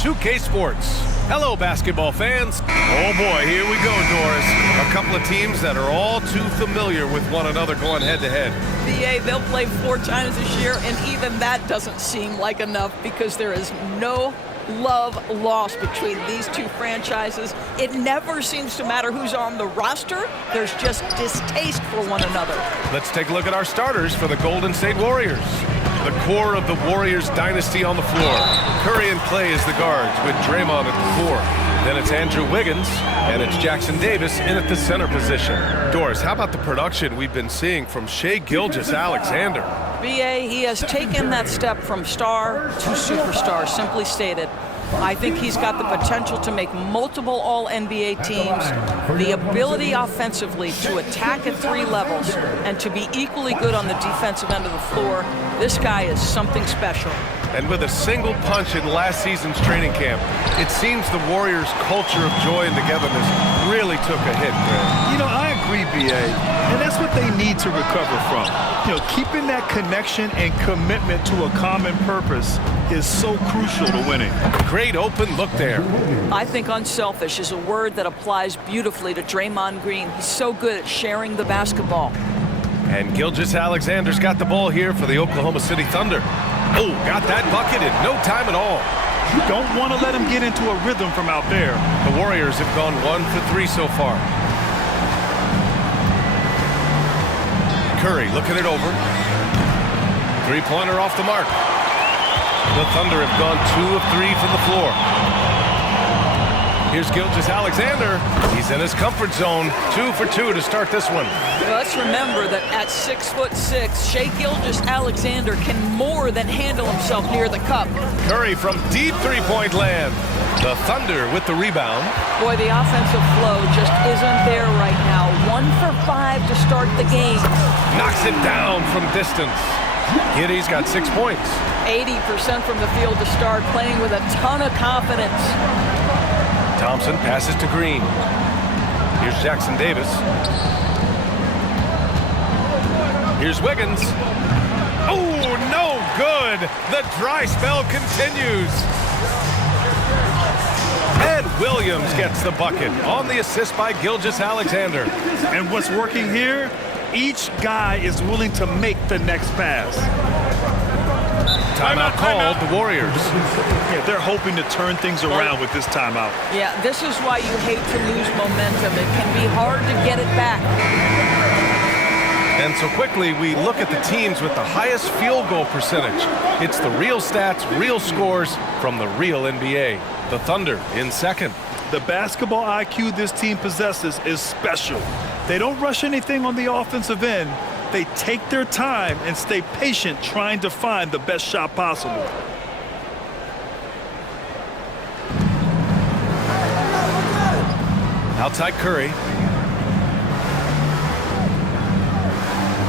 2K Sports. Hello, basketball fans. Oh boy, here we go, Doris. A couple of teams that are all too familiar with one another going head-to-head. BA, they'll play 4 times this year, and even that doesn't seem like enough because there is no love lost between these two franchises. It never seems to matter who's on the roster. There's just distaste for one another. Let's take a look at our starters for the Golden State Warriors. The core of the Warriors dynasty on the floor. Curry and Clay as the guards with Draymond at the 4. Then it's Andrew Wiggins, and it's Jackson Davis in at the center position. Doris, how about the production we've been seeing from Shai Gilgeous-Alexander? BA, he has taken that step from star to superstar, simply stated. I think he's got the potential to make multiple All-NBA teams, the ability offensively to attack at 3 levels, and to be equally good on the defensive end of the floor. This guy is something special. And with a single punch in last season's training camp, it seems the Warriors' culture of joy and togetherness really took a hit, Grant. You know, I agree, B.A., and that's what they need to recover from. You know, keeping that connection and commitment to a common purpose is so crucial to winning. Great open look there. I think unselfish is a word that applies beautifully to Draymond Green. He's so good at sharing the basketball. And Gilgeous-Alexander's got the ball here for the Oklahoma City Thunder. Oh, got that bucket in no time at all. You don't want to let him get into a rhythm from out there. The Warriors have gone 1 for 3 so far. Curry looking it over. 3-pointer off the mark. The Thunder have gone 2 of 3 from the floor. Here's Gilgeous-Alexander. He's in his comfort zone. 2 for 2 to start this one. Well, let's remember that at 6'6", Shai Gilgeous-Alexander can more than handle himself near the cup. Curry from deep 3-point land. The Thunder with the rebound. Boy, the offensive flow just isn't there right now. 1 for 5 to start the game. Knocks it down from distance. Giddey's got 6 points. 80% from the field to start, playing with a ton of confidence. Thompson passes to Green. Here's Jackson Davis. Here's Wiggins. Oh, no good. The dry spell continues. And Williams gets the bucket on the assist by Gilgeous-Alexander. And what's working here? Each guy is willing to make the next pass. Timeout called, the Warriors. Yeah, they're hoping to turn things around with this timeout. Yeah, this is why you hate to lose momentum. It can be hard to get it back. And so quickly, we look at the teams with the highest field goal percentage. It's the real stats, real scores from the real NBA. The Thunder in second. The basketball IQ this team possesses is special. They don't rush anything on the offensive end. They take their time and stay patient trying to find the best shot possible. Outside Curry.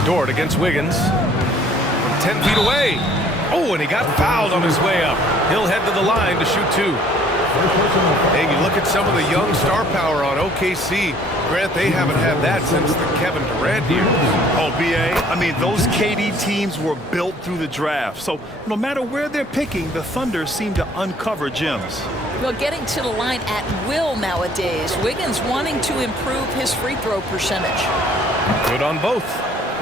Dort against Wiggins. From 10 feet away. Oh, and he got fouled on his way up. He'll head to the line to shoot 2. Hey, you look at some of the young star power on OKC. Grant, they haven't had that since the Kevin Durant years. Oh, B.A., I mean, those KD teams were built through the draft. So no matter where they're picking, the Thunder seem to uncover gems. Well, getting to the line at will nowadays. Wiggins wanting to improve his free throw percentage. Good on both.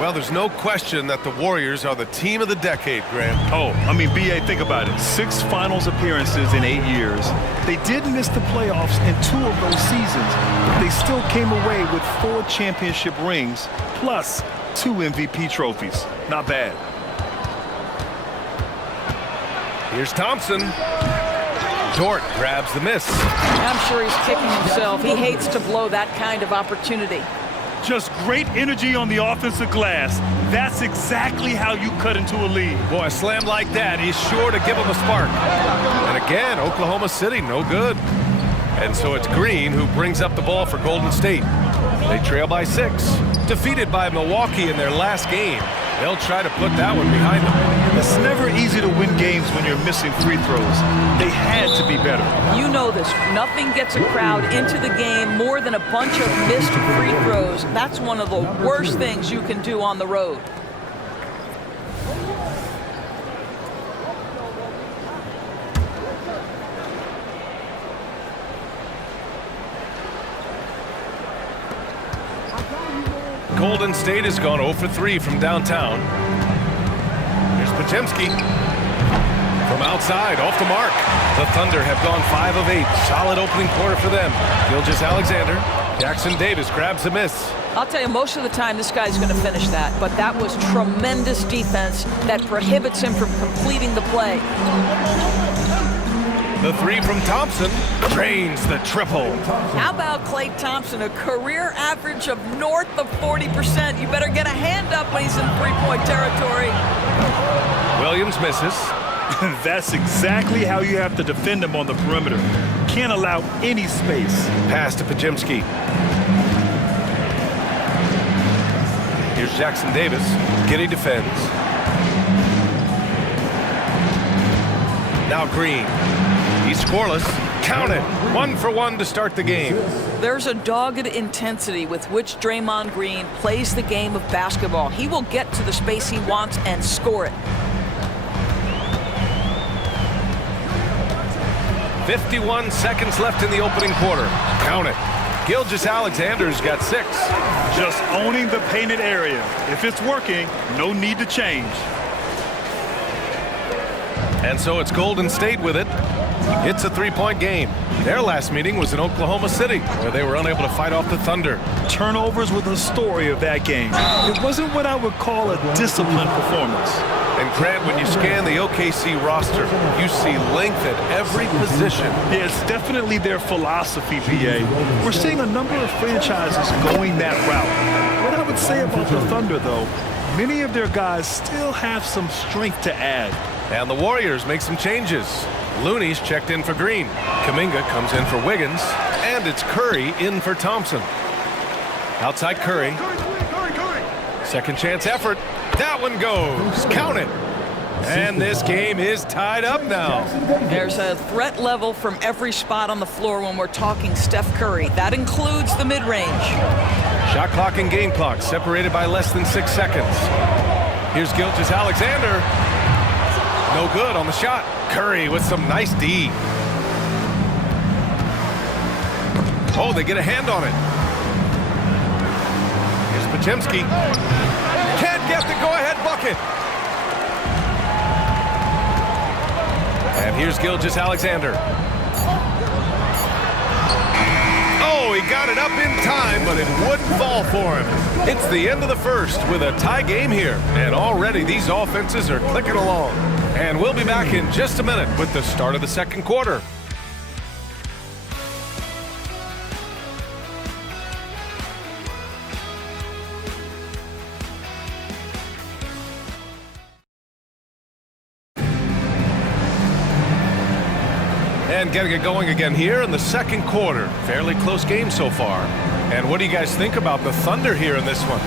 Well, there's no question that the Warriors are the team of the decade, Grant. Oh, I mean, B.A., think about it. 6 finals appearances in 8 years. They did miss the playoffs in 2 of those seasons, but they still came away with 4 championship rings, plus 2 MVP trophies. Not bad. Here's Thompson. Dort grabs the miss. I'm sure he's kicking himself. He hates to blow that kind of opportunity. Just great energy on the offensive glass. That's exactly how you cut into a lead. Boy, a slam like that is sure to give them a spark. And again, Oklahoma City, no good. And so it's Green who brings up the ball for Golden State. They trail by 6. Defeated by Milwaukee in their last game. They'll try to put that one behind them. It's never easy to win games when you're missing free throws. They had to be better. You know this. Nothing gets a crowd into the game more than a bunch of missed free throws. That's one of the worst things you can do on the road. Golden State has gone 0 for 3 from downtown. Here's Podziemski from outside, off the mark. The Thunder have gone 5 of 8. Solid opening quarter for them. Gilgeous-Alexander. Jackson Davis grabs a miss. I'll tell you, most of the time this guy's going to finish that, but that was tremendous defense that prohibits him from completing the play. The three from Thompson drains the triple. How about Klay Thompson, a career average of north of 40%? You better get a hand up when he's in three-point territory. Williams misses. That's exactly how you have to defend him on the perimeter. Can't allow any space. Pass to Podziemski. Here's Jackson Davis. Giddy defends. Now Green. He's scoreless. Count it. 1 for 1 to start the game. There's a dogged intensity with which Draymond Green plays the game of basketball. He will get to the space he wants and score it. 51 seconds left in the opening quarter. Count it. Gilgeous-Alexander's got 6. Just owning the painted area. If it's working, no need to change. And so it's Golden State with it. It's a 3-point game. Their last meeting was in Oklahoma City, where they were unable to fight off the Thunder. Turnovers were the story of that game. It wasn't what I would call a disciplined performance. And Grant, when you scan the OKC roster, you see length at every position. Yeah, it's definitely their philosophy, VA. We're seeing a number of franchises going that route. What I would say about the Thunder, though, many of their guys still have some strength to add. And the Warriors make some changes. Looney's checked in for Green. Kuminga comes in for Wiggins. And it's Curry in for Thompson. Outside Curry. Second chance effort. That one goes. Count it. And this game is tied up now. There's a threat level from every spot on the floor when we're talking Steph Curry. That includes the mid-range. Shot clock and game clock separated by less than 6 seconds. Here's Gilgeous-Alexander. No good on the shot. Curry with some nice D. Oh, they get a hand on it. Here's Podziemski. Can't get the go-ahead bucket. And here's Gilgeous-Alexander. Oh, he got it up in time, but it wouldn't fall for him. It's the end of the first with a tie game here. And already these offenses are clicking along. And we'll be back in just a minute with the start of the second quarter. And getting it going again here in the second quarter. Fairly close game so far. And what do you guys think about the Thunder here in this one?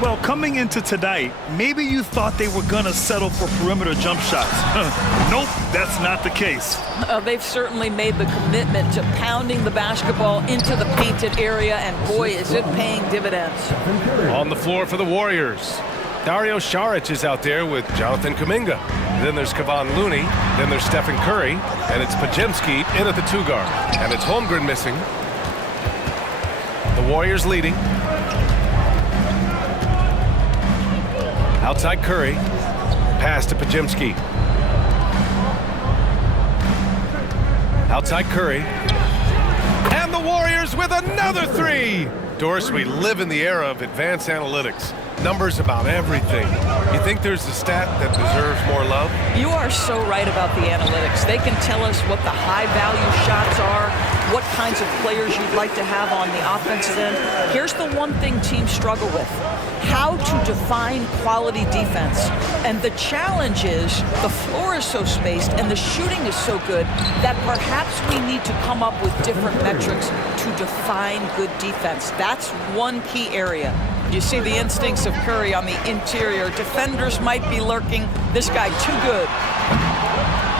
Well, coming into tonight, maybe you thought they were going to settle for perimeter jump shots. Nope, that's not the case. They've certainly made the commitment to pounding the basketball into the painted area, and boy, is it paying dividends. On the floor for the Warriors. Dario Saric is out there with Jonathan Kuminga. Then there's Kevon Looney. Then there's Stephen Curry. And it's Podziemski in at the 2-guard. And it's Holmgren missing. The Warriors leading. Outside Curry. Pass to Podziemski. Outside Curry. And the Warriors with another 3. Doris, we live in the era of advanced analytics. Numbers about everything. You think there's a stat that deserves more love? You are so right about the analytics. They can tell us what the high-value shots are, what kinds of players you'd like to have on the offensive end. Here's the one thing teams struggle with: how to define quality defense. And the challenge is the floor is so spaced and the shooting is so good that perhaps we need to come up with different metrics to define good defense. That's one key area. You see the instincts of Curry on the interior. Defenders might be lurking. This guy too good.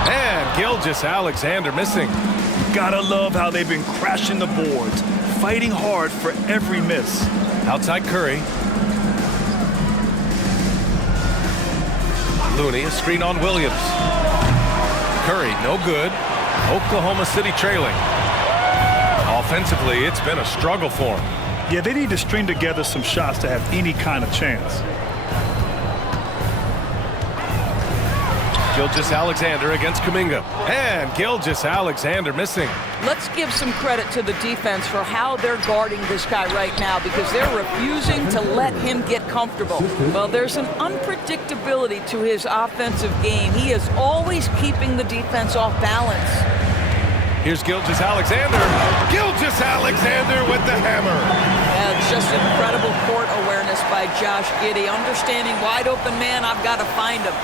And Gilgeous-Alexander missing. Gotta love how they've been crashing the boards, fighting hard for every miss. Outside Curry. Looney, a screen on Williams. Curry, no good. Oklahoma City trailing. Offensively, it's been a struggle for him. Yeah, they need to string together some shots to have any kind of chance. Gilgeous-Alexander against Kuminga. And Gilgeous-Alexander missing. Let's give some credit to the defense for how they're guarding this guy right now because they're refusing to let him get comfortable. Well, there's an unpredictability to his offensive game. He is always keeping the defense off balance. Here's Gilgeous-Alexander. Gilgeous-Alexander with the hammer. Yeah, it's just incredible court awareness by Josh Giddey. Understanding wide open man, I've got to find him.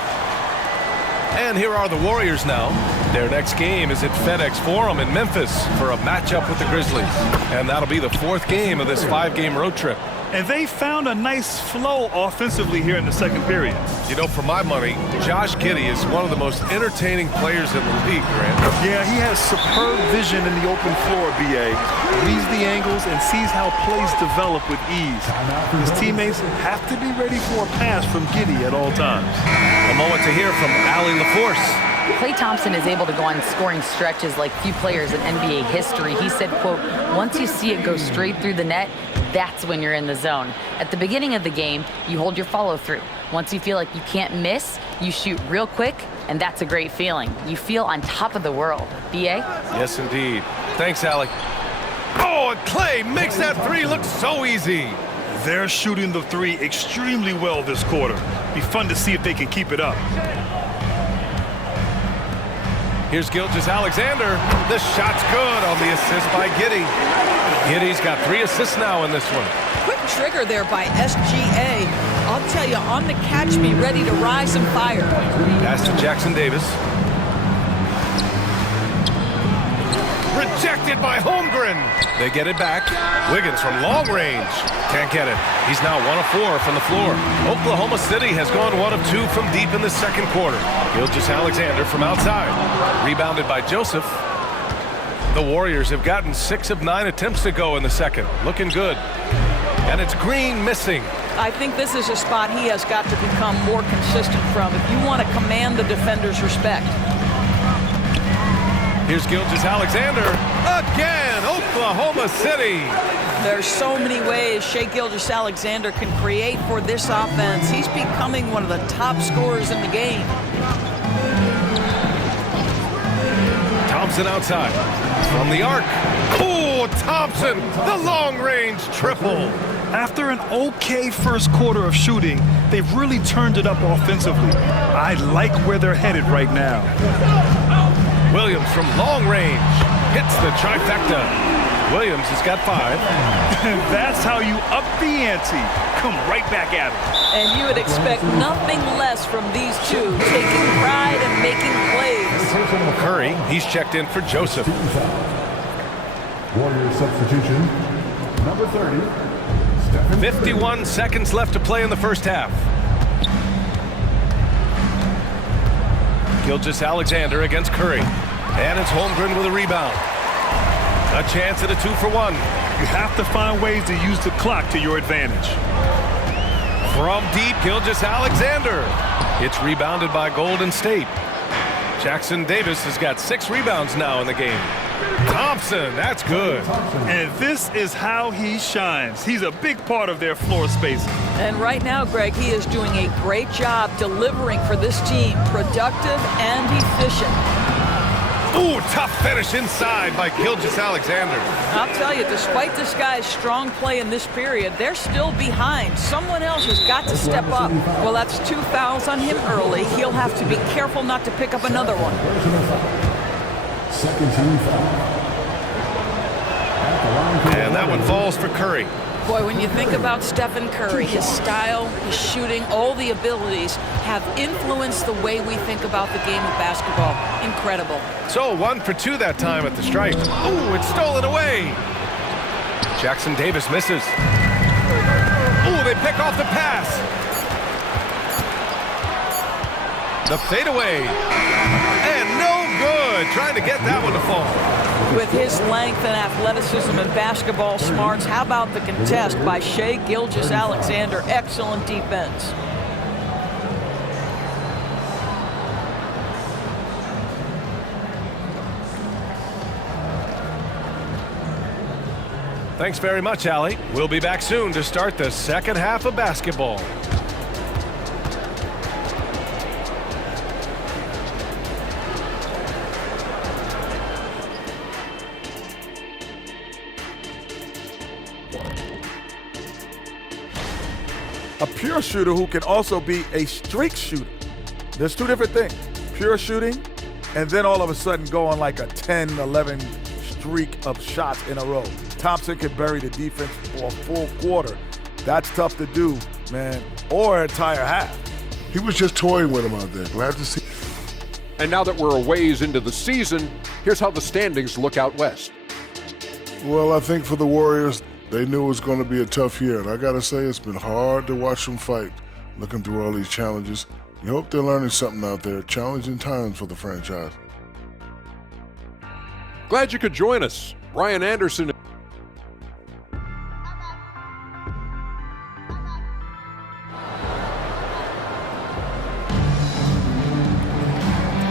And here are the Warriors now. Their next game is at FedEx Forum in Memphis for a matchup with the Grizzlies. And that'll be the 4th game of this 5-game road trip. And they found a nice flow offensively here in the second period. You know, for my money, Josh Giddey is one of the most entertaining players in the league, Grant. Yeah, he has superb vision in the open floor, B.A. Reads the angles and sees how plays develop with ease. His teammates have to be ready for a pass from Giddey at all times. A moment to hear from Allie LaForce. Klay Thompson is able to go on scoring stretches like few players in NBA history. He said, quote, once you see it go straight through the net, that's when you're in the zone. At the beginning of the game, you hold your follow through. Once you feel like you can't miss, you shoot real quick, and that's a great feeling. You feel on top of the world. B.A.? Yes, indeed. Thanks, Allie. Oh, and Klay makes that 3 look so easy. They're shooting the 3 extremely well this quarter. Be fun to see if they can keep it up. Here's Gilgeous-Alexander. The shot's good on the assist by Giddey. Giddey's got 3 assists now in this one. Quick trigger there by SGA. I'll tell you, on the catch me, ready to rise and fire. Pass to Jackson Davis. Rejected by Holmgren. They get it back. Wiggins from long range. Can't get it. He's now 1 of 4 from the floor. Oklahoma City has gone 1 of 2 from deep in the second quarter. Gilgeous-Alexander from outside. Rebounded by Joseph. The Warriors have gotten 6 of 9 attempts to go in the second. Looking good. And it's Green missing. I think this is a spot he has got to become more consistent from if you want to command the defender's respect. Here's Gilgeous-Alexander. Again, Oklahoma City. There's so many ways Shai Gilgeous-Alexander can create for this offense. He's becoming one of the top scorers in the game. Thompson outside. From the arc. Oh, Thompson, the long-range triple. After an okay first quarter of shooting, they've really turned it up offensively. I like where they're headed right now. Williams from long range hits the trifecta. Williams has got 5. That's how you up the ante. Come right back at it. And you would expect nothing less from these two, taking pride and making plays. Curry, he's checked in for Joseph. Warrior substitution, number 30. 51 seconds left to play in the first half. Gilgeous-Alexander against Curry. And it's Holmgren with a rebound. A chance at a 2-for-1. You have to find ways to use the clock to your advantage. From deep, Gilgeous-Alexander. It's rebounded by Golden State. Jackson Davis has got 6 rebounds now in the game. Thompson, that's good. And this is how he shines. He's a big part of their floor spacing. And right now, Greg, he is doing a great job delivering for this team, productive and efficient. Ooh, tough finish inside by Gilgeous-Alexander. I'll tell you, despite this guy's strong play in this period, they're still behind. Someone else has got to step up. Well, that's 2 fouls on him early. He'll have to be careful not to pick up another one. Second team foul. And that one falls for Curry. Boy, when you think about Stephen Curry, his style, his shooting, all the abilities have influenced the way we think about the game of basketball. Incredible. So 1 for 2 that time at the stripe. Ooh, it's stolen away. Jackson Davis misses. Ooh, they pick off the pass. The fadeaway. And no good. Trying to get that one to fall. With his length and athleticism and basketball smarts, how about the contest by Shai Gilgeous-Alexander? Excellent defense. Thanks very much, Allie. We'll be back soon to start the second half of basketball. A pure shooter who can also be a streak shooter. There's two different things. Pure shooting, and then all of a sudden go on like a 10, 11 streak of shots in a row. Thompson can bury the defense for a full quarter. That's tough to do, man, or an entire half. He was just toying with him out there. Glad to see. And now that we're a ways into the season, here's how the standings look out west. Well, I think for the Warriors, they knew it was going to be a tough year. And I got to say, it's been hard to watch them fight, looking through all these challenges. You hope they're learning something out there. Challenging times for the franchise. Glad you could join us. Brian Anderson.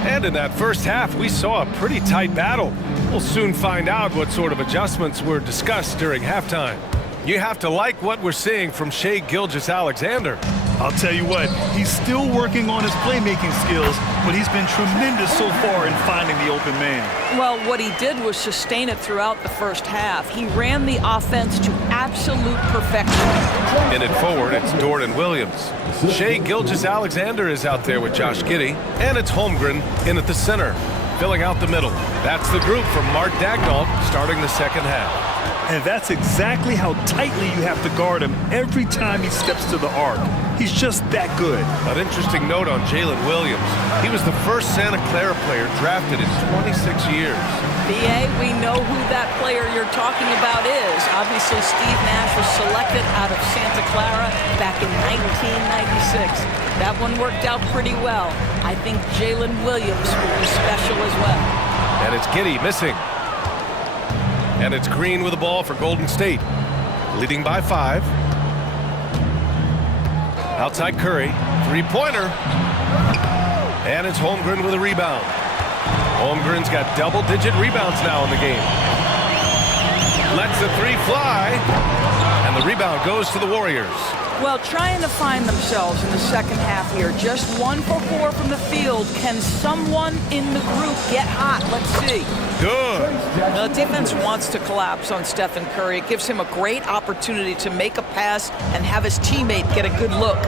And in that first half, we saw a pretty tight battle. We'll soon find out what sort of adjustments were discussed during halftime. You have to like what we're seeing from Shai Gilgeous-Alexander. I'll tell you what, he's still working on his playmaking skills, but he's been tremendous so far in finding the open man. Well, what he did was sustain it throughout the first half. He ran the offense to absolute perfection. In it forward, it's Dorian Williams. Shai Gilgeous-Alexander is out there with Josh Giddey, and it's Holmgren in at the center, filling out the middle. That's the group from Mark Daigneault starting the second half. And that's exactly how tightly you have to guard him every time he steps to the arc. He's just that good. An interesting note on Jalen Williams. He was the first Santa Clara player drafted in 26 years. B.A., we know who that player you're talking about is. Obviously, Steve Nash was selected out of Santa Clara back in 1996. That one worked out pretty well. I think Jalen Williams will be special as well. And it's Giddey missing. And it's Green with the ball for Golden State, leading by 5. Outside Curry, three-pointer. And it's Holmgren with a rebound. Holmgren's got double-digit rebounds now in the game. Lets the three fly, and the rebound goes to the Warriors. Well, trying to find themselves in the second half here. Just 1 for 4 from the field. Can someone in the group get hot? Let's see. Good. The defense wants to collapse on Stephen Curry. It gives him a great opportunity to make a pass and have his teammate get a good look.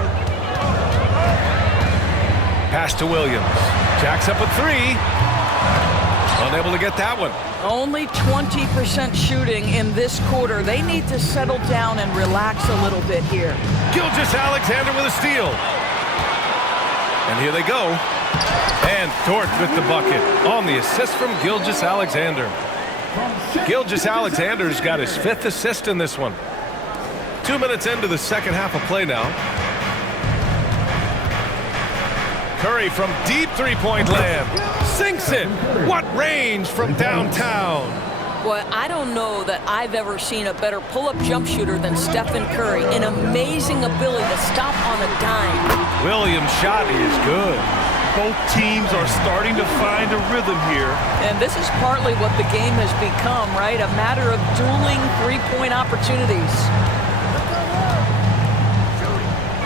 Pass to Williams. Jacks up a 3. Unable to get that one. Only 20% shooting in this quarter. They need to settle down and relax a little bit here. Gilgeous-Alexander with a steal. And here they go. And Dort with the bucket on the assist from Gilgeous-Alexander. Gilgeous-Alexander's got his 5th assist in this one. 2 minutes into the second half of play now. Curry from deep three-point land. Sinks it. What range from downtown. Boy, I don't know that I've ever seen a better pull-up jump shooter than Stephen Curry. An amazing ability to stop on a dime. Williams' shot is good. Both teams are starting to find a rhythm here. And this is partly what the game has become, right? A matter of dueling three-point opportunities.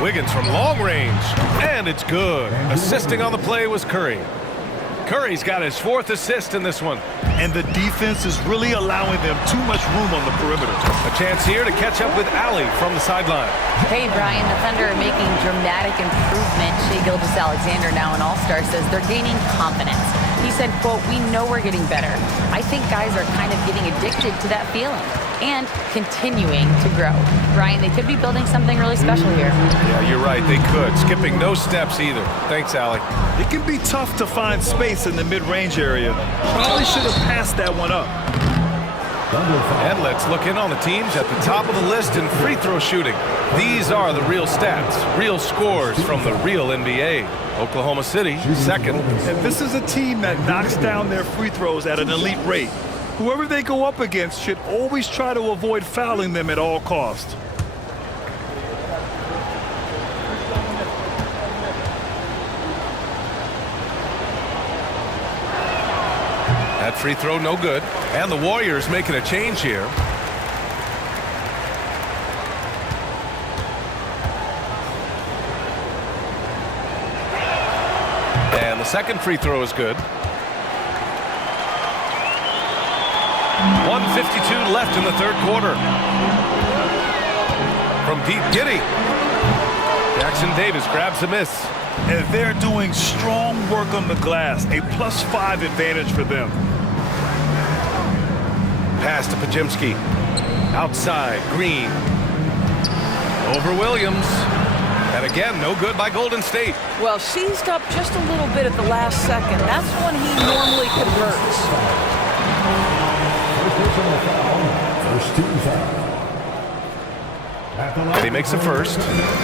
Wiggins from long range, and it's good. Assisting on the play was Curry. Curry's got his 4th assist in this one. And the defense is really allowing them too much room on the perimeter. A chance here to catch up with Allie from the sideline. Hey, Brian, the Thunder are making dramatic improvement. Shai Gilgeous-Alexander, now an all-star, says they're gaining confidence. He said, quote, "We know we're getting better. I think guys are kind of getting addicted to that feeling and continuing to grow." Brian, they could be building something really special here. Yeah, you're right. They could. Skipping no steps either. Thanks, Allie. It can be tough to find space in the mid-range area. Probably should have passed that one up. And let's look in on the teams at the top of the list in free throw shooting. These are the real stats, real scores from the real NBA. Oklahoma City, 2nd. And this is a team that knocks down their free throws at an elite rate. Whoever they go up against should always try to avoid fouling them at all costs. That free throw no good. And the Warriors making a change here. And the second free throw is good. 1:52 left in the third quarter. From deep, Giddy. Jackson Davis grabs a miss. And they're doing strong work on the glass. A +5 advantage for them. Pass to Pajemski. Outside, Green. Over Williams. And again, no good by Golden State. Well, seized up just a little bit at the last second. That's when he normally converts. First team foul. And he makes a first.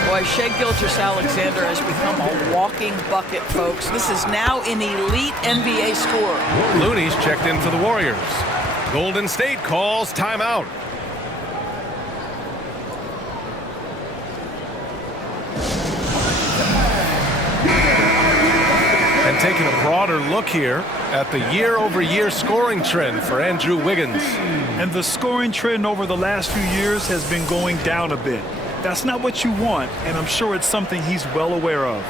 Boy, Shai Gilgeous-Alexander has become a walking bucket, folks. This is now an elite NBA scorer. Looney's checked in for the Warriors. Golden State calls timeout. And taking a broader look here at the year-over-year scoring trend for Andrew Wiggins. And the scoring trend over the last few years has been going down a bit. That's not what you want, and I'm sure it's something he's well aware of.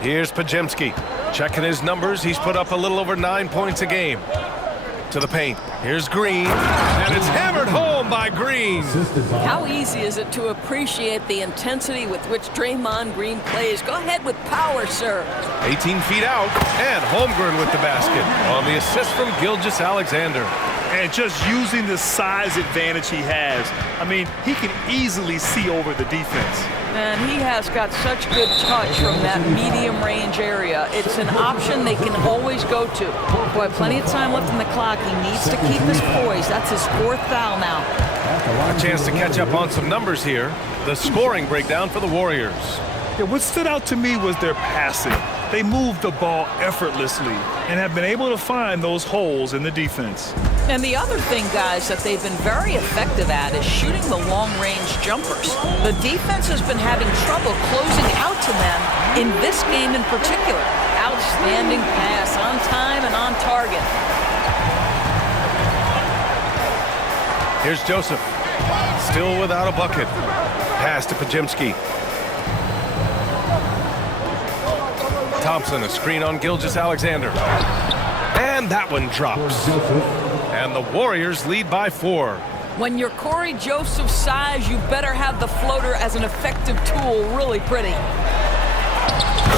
Here's Pajemski. Checking his numbers, he's put up a little over 9 points a game. To the paint. Here's Green, and it's hammered home by Green. How easy is it to appreciate the intensity with which Draymond Green plays? Go ahead with power, sir. 18 feet out, and Holmgren with the basket on the assist from Gilgeous-Alexander. And just using the size advantage he has, I mean, he can easily see over the defense. And he has got such good touch from that medium range area. It's an option they can always go to. Boy, plenty of time left in the clock. He needs to keep his poise. That's his 4th foul now. A chance to catch up on some numbers here. The scoring breakdown for the Warriors. Yeah, what stood out to me was their passing. They moved the ball effortlessly and have been able to find those holes in the defense. And the other thing, guys, that they've been very effective at is shooting the long-range jumpers. The defense has been having trouble closing out to them in this game in particular. Outstanding pass, on time and on target. Here's Joseph. Still without a bucket. Pass to Pajemski. Thompson, a screen on Gilgeous-Alexander. And that one drops. And the Warriors lead by 4. When you're Corey Joseph's size, you better have the floater as an effective tool. Really pretty.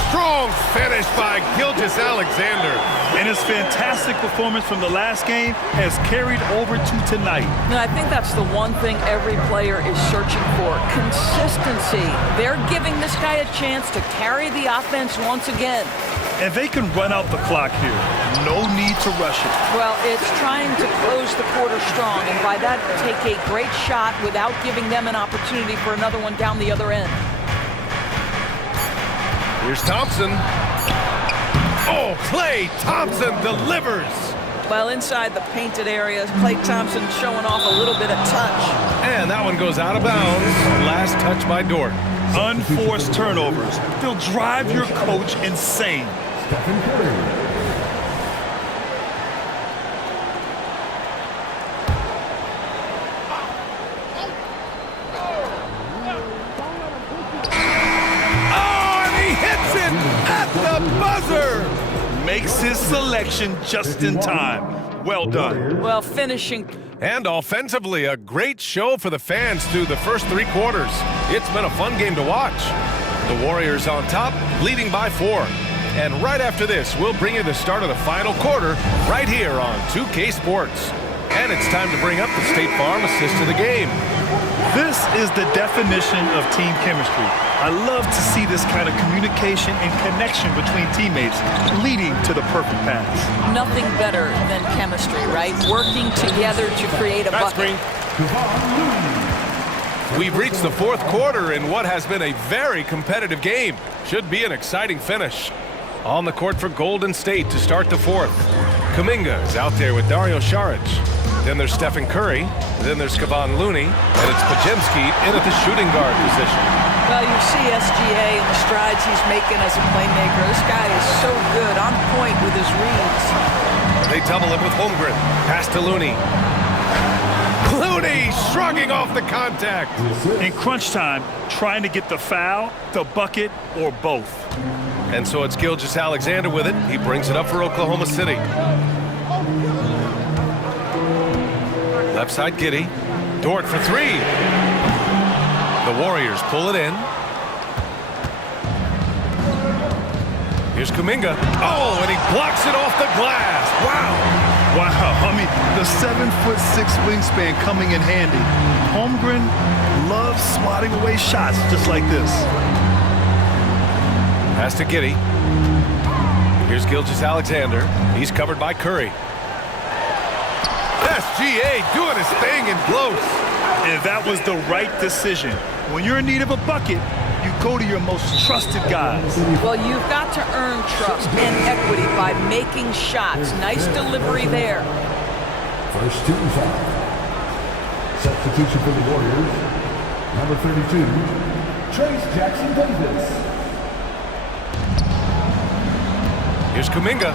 Strong finish by Gilgeous-Alexander. And his fantastic performance from the last game has carried over to tonight. And I think that's the one thing every player is searching for. Consistency. They're giving this guy a chance to carry the offense once again. And they can run out the clock here. No need to rush it. Well, it's trying to close the quarter strong, and by that, take a great shot without giving them an opportunity for another one down the other end. Here's Thompson. Oh, Klay Thompson delivers. Well, inside the painted area, Klay Thompson showing off a little bit of touch. And that one goes out of bounds. Last touch by Dort. Unforced turnovers. They'll drive your coach insane. Stephen Curry. The buzzer makes his selection just in time. Well done. Well, finishing. And offensively, a great show for the fans through the first 3 quarters. It's been a fun game to watch. The Warriors on top, leading by 4. And right after this, we'll bring you the start of the final quarter right here on 2K Sports. And it's time to bring up the State Farm assist of the game. This is the definition of team chemistry. I love to see this kind of communication and connection between teammates leading to the perfect pass. Nothing better than chemistry, right? Working together to create a bucket. We've reached the 4th quarter in what has been a very competitive game. Should be an exciting finish. On the court for Golden State to start the 4th. Kuminga is out there with Dario Saric. Then there's Stephen Curry. Then there's Kevon Looney. And it's Pajemski in at the shooting guard position. Well, you see SGA and the strides he's making as a playmaker. This guy is so good, on point with his reads. They double him with Holmgren. Pass to Looney. Looney shrugging off the contact. In crunch time, trying to get the foul, the bucket, or both. And so it's Gsw Alexander with it. He brings it up for Oklahoma City. Left side, Giddey. Dort for three. The Warriors pull it in. Here's Kuminga. Oh, and he blocks it off the glass. Wow. Wow, I mean, the 7'6" wingspan coming in handy. Holmgren loves swatting away shots just like this. Pass to Giddey. Here's Gsw Alexander. He's covered by Curry. SGA doing his thing in close. And that was the right decision. When you're in need of a bucket, you go to your most trusted guys. Well, you've got to earn trust and equity by making shots. Nice delivery there. First team foul. Substitution for the Warriors. Number 32, Trace Jackson Davis. Here's Kuminga.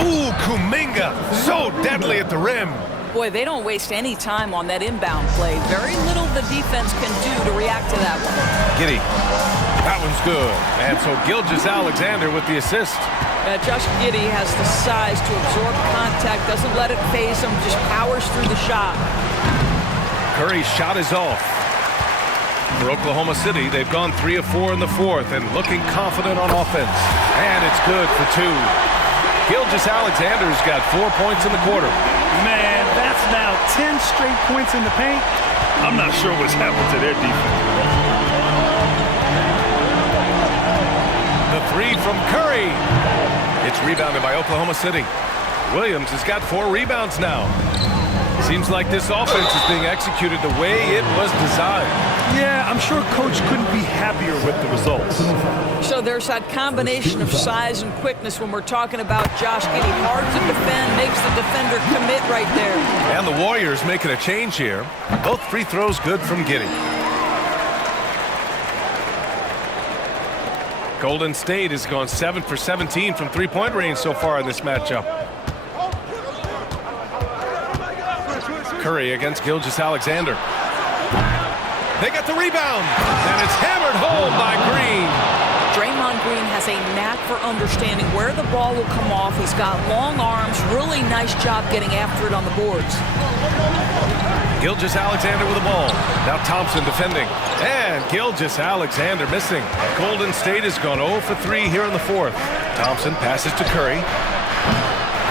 Ooh, Kuminga. So deadly at the rim. Boy, they don't waste any time on that inbound play. Very little the defense can do to react to that one. Giddey. That one's good. And so Gsw Alexander with the assist. Josh Giddey has the size to absorb contact, doesn't let it phase him, just powers through the shot. Curry's shot is off. For Oklahoma City, they've gone 3 of 4 in the fourth and looking confident on offense. And it's good for two. Gsw Alexander's got 4 points in the quarter. Man, that's now 10 straight points in the paint. I'm not sure what's happened to their defense. The three from Curry. It's rebounded by Oklahoma City. Williams has got 4 rebounds now. Seems like this offense is being executed the way it was designed. Yeah, I'm sure Coach couldn't be happier with the results. So there's that combination of size and quickness when we're talking about Josh Giddey. Hard to defend, makes the defender commit right there. And the Warriors making a change here. Both free throws good from Giddey. Golden State has gone 7 for 17 from three-point range so far in this matchup. Curry against Gsw Alexander. They got the rebound, and it's hammered home by Green. Draymond Green has a knack for understanding where the ball will come off. He's got long arms, really nice job getting after it on the boards. Gsw Alexander with the ball. Now Thompson defending. And Gsw Alexander missing. Golden State has gone 0 for 3 here in the fourth. Thompson passes to Curry.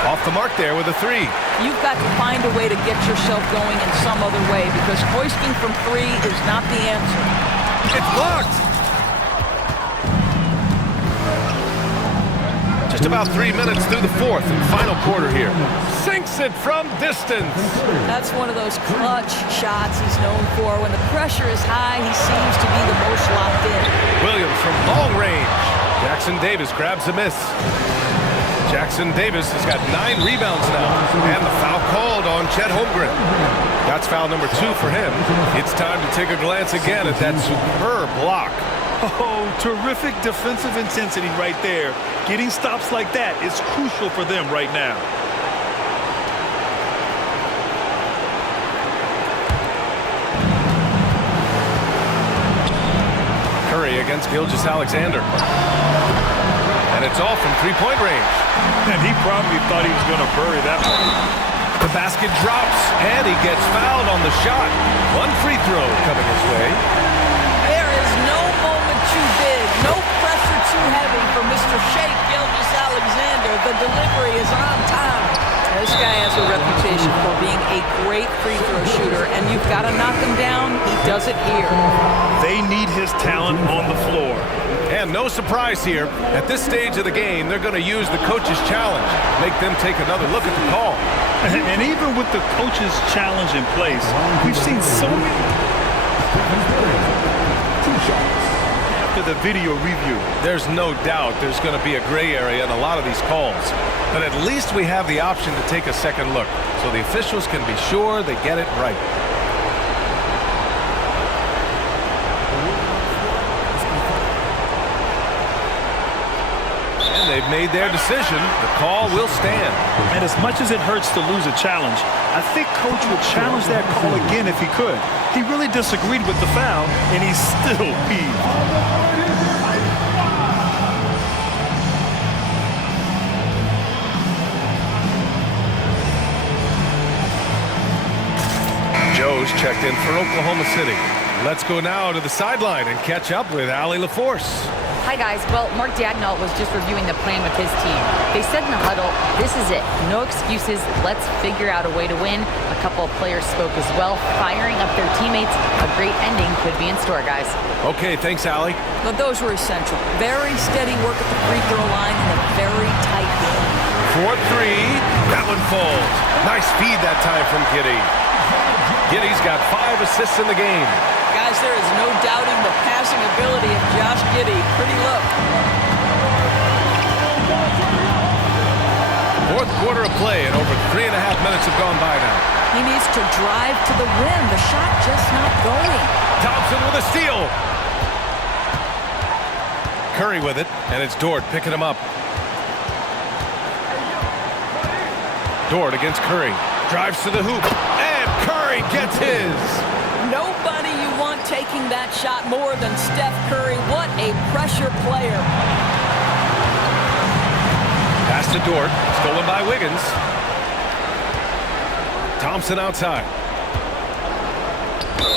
Off the mark there with a 3. You've got to find a way to get yourself going in some other way because hoisting from 3 is not the answer. It's blocked. Just about 3 minutes through the fourth and final quarter here. Sinks it from distance. That's one of those clutch shots he's known for. When the pressure is high, he seems to be the most locked in. Williams from long range. Jackson Davis grabs a miss. Jackson Davis has got 9 rebounds now. And the foul called on Chet Holmgren. That's foul number 2 for him. It's time to take a glance again at that superb block. Oh, terrific defensive intensity right there. Getting stops like that is crucial for them right now. Curry against Gsw Alexander. And it's all from three-point range. And he probably thought he was going to bury that one. The basket drops, and he gets fouled on the shot. 1 free throw coming his way. There is no moment too big, no pressure too heavy for Mr. Shea Gsw Alexander. The delivery is on time. This guy has a reputation for being a great free throw shooter, and you've got to knock him down. He does it here. They need his talent on the floor. And no surprise here, at this stage of the game, they're going to use the coach's challenge, make them take another look at the call. And even with the coach's challenge in place, we've seen so many. 2 shots. After the video review, There's no doubt there's going to be a gray area in a lot of these calls. But at least we have the option to take a second look, so the officials can be sure they get it right. they've made their decision. The call will stand. And as much as it hurts to lose a challenge, I think Coach would challenge that call again if he could. He really disagreed with the foul, and he's still peeved. Joe's checked in for Oklahoma City. Let's go now to the sideline and catch up with Allie LaForce. Hi, guys. Well, Mark Dagnall was just reviewing the plan with his team. They said in the huddle, this is it. No excuses. Let's figure out a way to win. A couple of players spoke as well, firing up their teammates. A great ending could be in store, guys. Okay, thanks, Allie. But those were essential. Very steady work at the free throw line and a very tight game. 4-3. That one falls. Nice feed that time from Giddey. Giddey's got 5 assists in the game. Guys, there is no doubting the passing ability of Josh Giddey. Pretty look. Fourth quarter of play, and over 3.5 minutes have gone by now. He needs to drive to the rim. The shot just not going. Thompson with a steal. Curry with it, and it's Dort picking him up. Dort against Curry. Drives to the hoop, and Curry gets his. Nobody you want taking that shot more than Steph Curry. What a pressure player. Pass to Dort, stolen by Wiggins. Thompson outside.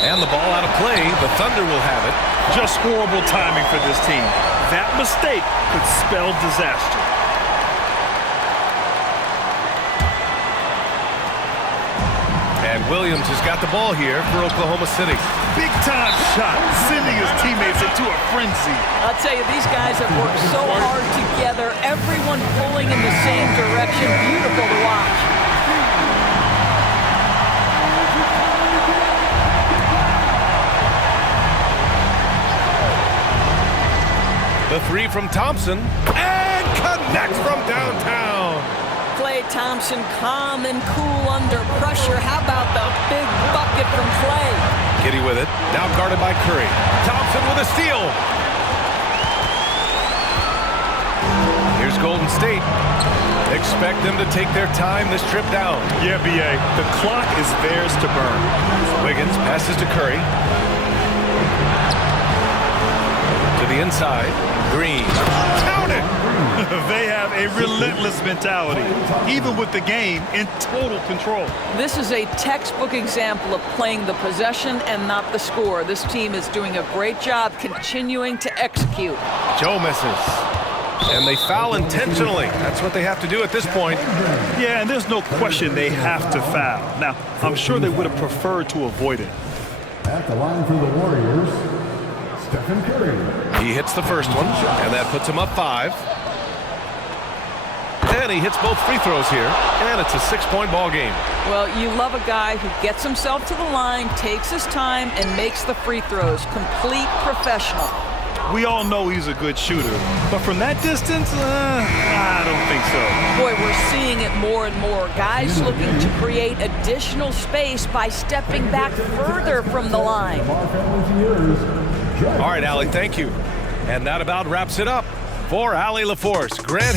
And the ball out of play. The Thunder will have it. Just horrible timing for this team. That mistake could spell disaster. And Williams has got the ball here for Oklahoma City. Big time shot, sending his teammates into a frenzy. I'll tell you, these guys have worked so hard together. Everyone pulling in the same direction. Beautiful to watch. The three from Thompson, and connects from downtown. Klay Thompson calm and cool under pressure. How about the big bucket from Klay? Giddey with it, now guarded by Curry. Thompson with a steal. Here's Golden State. Expect them to take their time this trip down. Yeah, B.A., the clock is theirs to burn. Wiggins passes to Curry. To the inside. Green. Count it! They have a relentless mentality, even with the game in total control. This is a textbook example of playing the possession and not the score. This team is doing a great job continuing to execute. Joe misses. And they foul intentionally. That's what they have to do at this point. Yeah, and there's no question they have to foul. Now, I'm sure they would have preferred to avoid it. At the line for the Warriors, Stephen Curry. He hits the first one, and that puts him up 5. And he hits both free throws here, and it's a 6-point ball game. Well, you love a guy who gets himself to the line, takes his time, and makes the free throws. Complete professional. We all know he's a good shooter, but from that distance, I don't think so. Boy, we're seeing it more and more. Guys looking to create additional space by stepping back further from the line. All right, Allie, thank you. And that about wraps it up. For Allie LaForce, Grant